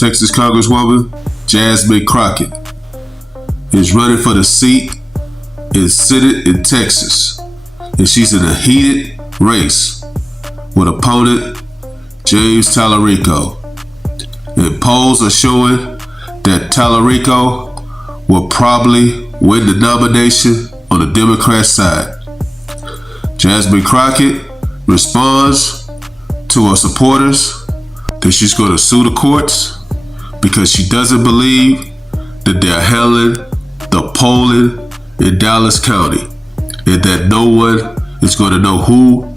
Texas Congresswoman Jasmine Crockett is running for the seat in Senate in Texas, and she's in a heated race with opponent James Talarico. And polls are showing that Talarico will probably win the nomination on the Democrat side. Jasmine Crockett responds to her supporters that she's going to sue the courts because she doesn't believe that they're handling the polling in Dallas County and that no one is going to know who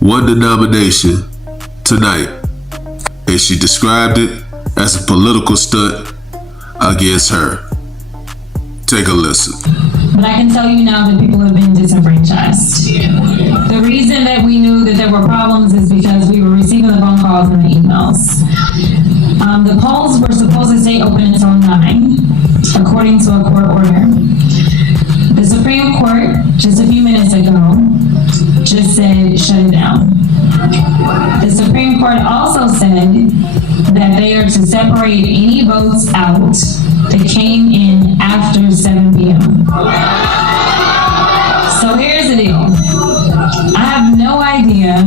won the nomination tonight. And she described it as a political stunt against her. Take a listen. But I can tell you now that people have been disenfranchised. The reason that we knew that there were problems is because we were receiving the phone calls and the emails. The polls were supposed to stay open until 9, according to a court order. The Supreme Court, just a few minutes ago, just said shut it down. The Supreme Court also said that they are to separate any votes out that came in after 7 p.m. So here's the deal. I have no idea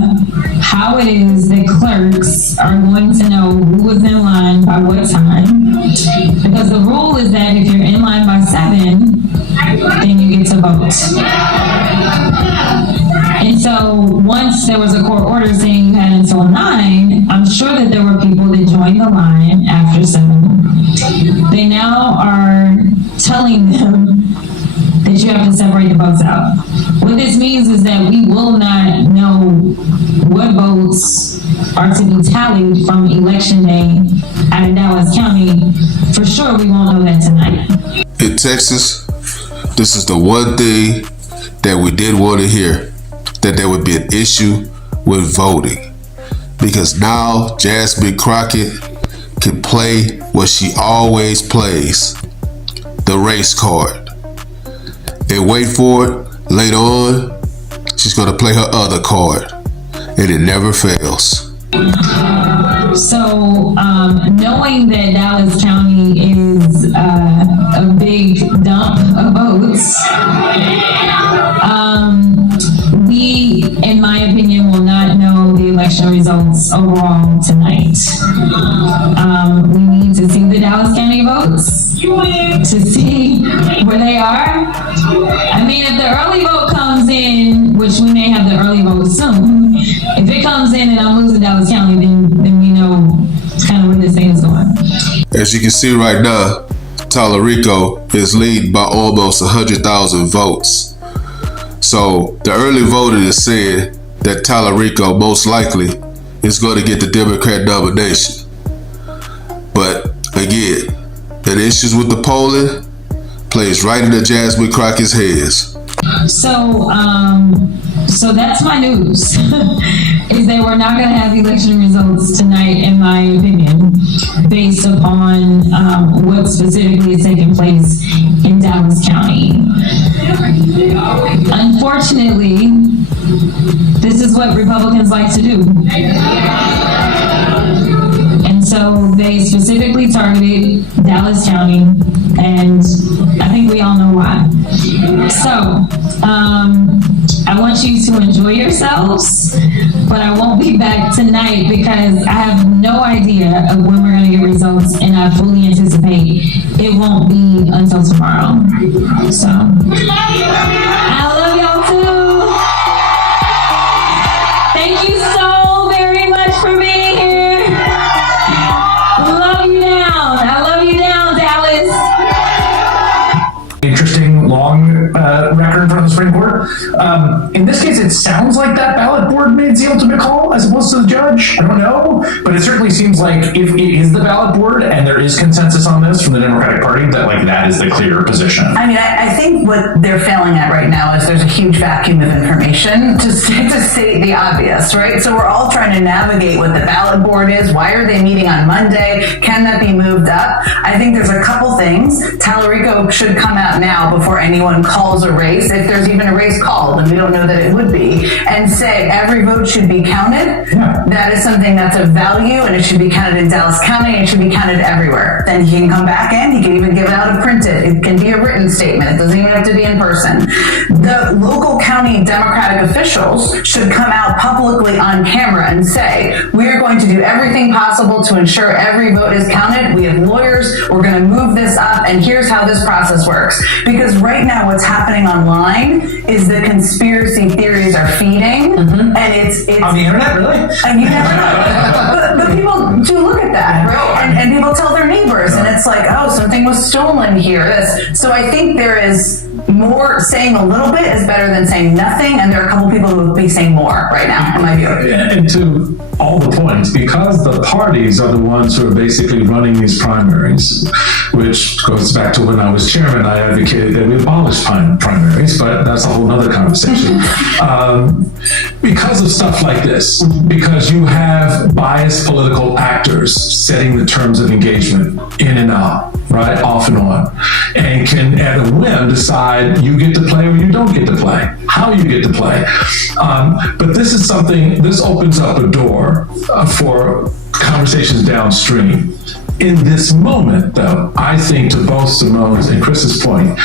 how it is that clerks are going to know who was in line by what time, because the rule is that if you're in line by 7, then you get to vote. And so once there was a court order saying you had until 9, I'm sure that there were people that joined the line after 7. They now are telling them that you have to separate the votes out. What this means is that we will not know what votes are to be tallied from Election Day out of Dallas County. For sure, we won't know that tonight. In Texas, this is the one thing that we did want to hear, that there would be an issue with voting. Because now Jasmine Crockett can play what she always plays, the race card. And wait for it, later on, she's going to play her other card. And it never fails. So, knowing that Dallas County is a big dump of votes, we, in my opinion, will not know the election results overall tonight. We need to see the Dallas County votes to see where they are. I mean, if the early vote comes in, which we may have the early vote soon, if it comes in and I'm losing Dallas County, then we know kind of where this thing is going. As you can see right now, Talarico is leading by almost 100,000 votes. So the early voting is saying that Talarico most likely is going to get the Democrat nomination. But again, the issues with the polling plays right into Jasmine Crockett's hands. So that's my news, is that we're not going to have election results tonight, in my opinion, based upon what specifically is taking place in Dallas County. Unfortunately, this is what Republicans like to do. And so they specifically targeted Dallas County, and I think we all know why. So, I want you to enjoy yourselves, but I won't be back tonight because I have no idea of when we're going to get results, and I fully anticipate it won't be until tomorrow. So, I love y'all too. Thank you so very much for being here. Love you down. I love you down, Dallas. Interesting long record from the Supreme Court. In this case, it sounds like that ballot board made the ultimate call as opposed to the judge. I don't know, but it certainly seems like if it is the ballot board and there is consensus on this from the Democratic Party, that like that is the clear position. I mean, I think what they're failing at right now is there's a huge vacuum of information to state the obvious, right? So we're all trying to navigate what the ballot board is. Why are they meeting on Monday? Can that be moved up? I think there's a couple things. Talarico should come out now before anyone calls a race, if there's even a race called, and we don't know that it would be, and say every vote should be counted counted, that is something that's of value, and it should be counted in Dallas County, and it should be counted everywhere. Then he can come back in, he can even give it out a printed, it can be a written statement, it doesn't even have to be in person. The local county Democratic officials should come out publicly on camera and say, we are going to do everything possible to ensure every vote is counted. We have lawyers, we're going to move this up, and here's how this process works. Because right now what's happening online is the conspiracy theories are feeding, and it's on the internet, really? And you never know. But people do look at that, right? And people tell their neighbors, and it's like, oh, something was stolen here. So I think there is more, saying a little bit is better than saying nothing, and there are a couple people who would be saying more right now, in my view. And to all the points, because the parties are the ones who are basically running these primaries, which goes back to when I was chairman, I advocated that we abolish primaries, but that's a whole other conversation. Because of stuff like this, because you have biased political actors setting the terms of engagement in and out, right, off and on, and can at a whim decide you get to play or you don't get to play, how you get to play. But this is something, this opens up a door for conversations downstream. In this moment, though, I think, to both Simone's and Chris's point,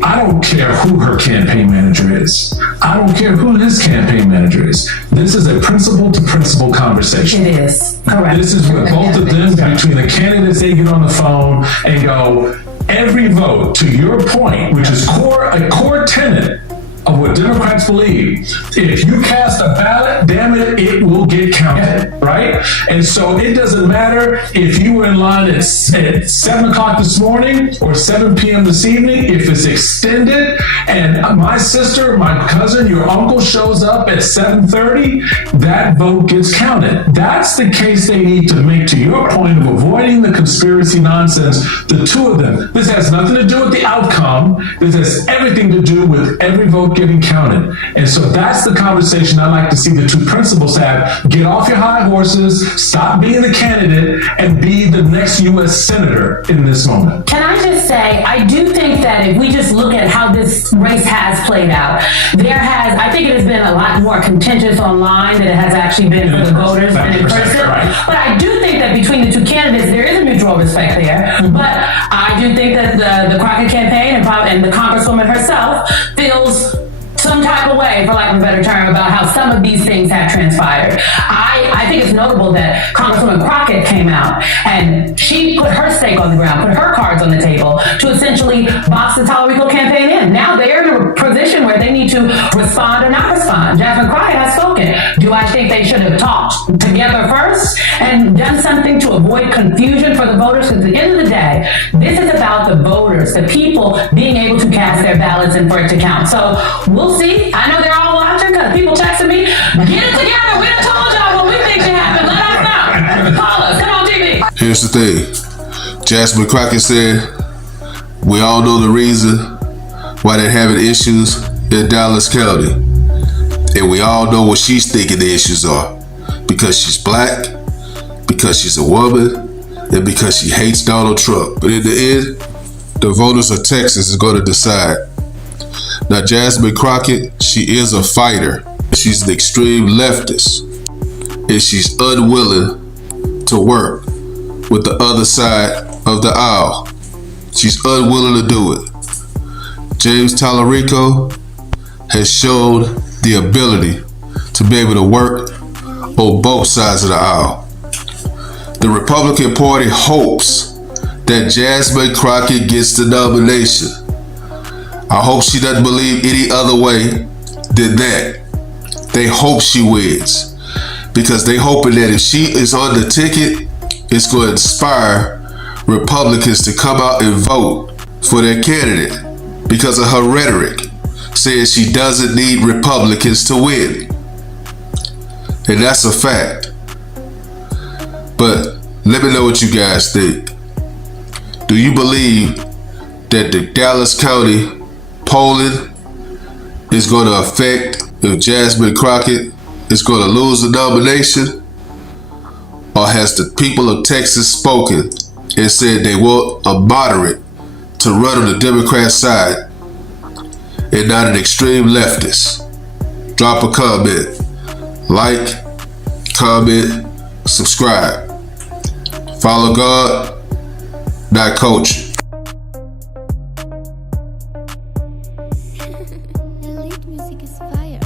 I don't care who her campaign manager is. I don't care who his campaign manager is. This is a principal-to-principal conversation. It is, correct. This is where both of them, between the candidates, they get on the phone and go, every vote, to your point, which is a core tenet of what Democrats believe, if you cast a ballot, damn it, it will get counted, right? And so it doesn't matter if you were in line at 7 o'clock this morning or 7 p.m. this evening, if it's extended and my sister, my cousin, your uncle shows up at 7:30, that vote gets counted. That's the case they need to make, to your point of avoiding the conspiracy nonsense, the two of them. This has nothing to do with the outcome. This has everything to do with every vote getting counted. And so that's the conversation I'd like to see the two principals have. Get off your high horses, stop being the candidate, and be the next U.S. Senator in this moment. Can I just say, I do think that if we just look at how this race has played out, I think it has been a lot more contentious online than it has actually been for the voters and in person. Right. But I do think that between the two candidates, there is a mutual respect there. But I do think that the Crockett campaign and the Congresswoman herself feels some type of way, for lack of a better term, about how some of these things have transpired. I think it's notable that Congresswoman Crockett came out and she put her stake on the ground, put her cards on the table to essentially box the Talarico campaign in. Now they're in a position where they need to respond or not respond. Jasmine Crockett has spoken. Do I think they should have talked together first and done something to avoid confusion for the voters? Because at the end of the day, this is about the voters, the people being able to cast their ballots and for it to count. So we'll see. I know they're all watching because people texting me, get it together. We done told y'all what we think should happen. Let us know. Call us. Come on, TV. Here's the thing. Jasmine Crockett said, we all know the reason why they're having issues in Dallas County. And we all know what she's thinking the issues are. Because she's black, because she's a woman, and because she hates Donald Trump. But in the end, the voters of Texas is going to decide. Now, Jasmine Crockett, she is a fighter. She's an extreme leftist. And she's unwilling to work with the other side of the aisle. She's unwilling to do it. James Talarico has shown the ability to be able to work on both sides of the aisle. The Republican Party hopes that Jasmine Crockett gets the nomination. I hope she doesn't believe any other way than that. They hope she wins because they hoping that if she is on the ticket, it's going to inspire Republicans to come out and vote for their candidate because of her rhetoric, saying she doesn't need Republicans to win. And that's a fact. But let me know what you guys think. Do you believe that the Dallas County polling is going to affect if Jasmine Crockett is going to lose the nomination? Or has the people of Texas spoken and said they want a moderate to run on the Democrat side and not an extreme leftist? Drop a comment, like, comment, subscribe. Follow God, not coach. Elite music is fire.